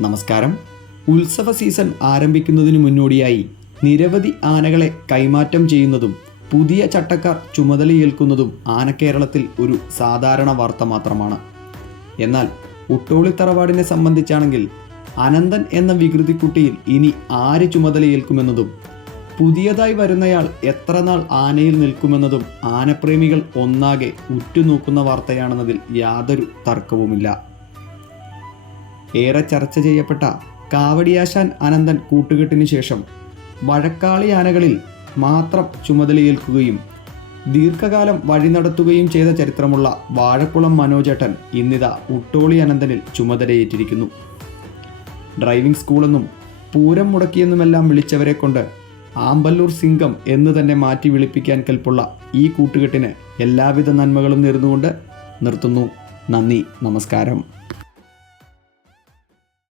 നമസ്കാരം. ഉത്സവ സീസൺ ആരംഭിക്കുന്നതിനു മുന്നോടിയായി നിരവധി ആനകളെ കൈമാറ്റം ചെയ്യുന്നതും പുതിയ ചട്ടക്കാർ ചുമതലയേൽക്കുന്നതും ആനക്കേരളത്തിൽ ഒരു സാധാരണ വാർത്ത മാത്രമാണ്. എന്നാൽ ഉട്ടോളി തറവാടിനെ സംബന്ധിച്ചാണെങ്കിൽ അനന്തൻ എന്ന വികൃതിക്കുട്ടിയിൽ ഇനി ആര് ചുമതലയേൽക്കുമെന്നതും പുതിയതായി വരുന്നയാൾ എത്ര നാൾ ആനയിൽ നിൽക്കുമെന്നതും ആനപ്രേമികൾ ഒന്നാകെ ഉറ്റുനോക്കുന്ന വാർത്തയാണെന്നതിൽ യാതൊരു തർക്കവുമില്ല. ഏറെ ചർച്ച ചെയ്യപ്പെട്ട കാവടിയാശാൻ അനന്തൻ കൂട്ടുകെട്ടിന് ശേഷം വഴക്കാളി ആനകളിൽ മാത്രം ചുമതലയേൽക്കുകയും ദീർഘകാലം വഴി നടത്തുകയും ചെയ്ത ചരിത്രമുള്ള വാഴക്കുളം മനോജേട്ടൻ ഇന്നിതാ ഉട്ടോളി അനന്തനിൽ ചുമതലയേറ്റിരിക്കുന്നു. ഡ്രൈവിംഗ് സ്കൂളെന്നും പൂരം മുടക്കിയെന്നുമെല്ലാം വിളിച്ചവരെ കൊണ്ട് ആമ്പല്ലൂർ സിംഗം എന്ന് തന്നെ മാറ്റി വിളിപ്പിക്കാൻ കൽപ്പുള്ള ഈ കൂട്ടുകെട്ടിന് എല്ലാവിധ നന്മകളും നേർന്നുകൊണ്ട് നിർത്തുന്നു. നന്ദി നമസ്കാരം.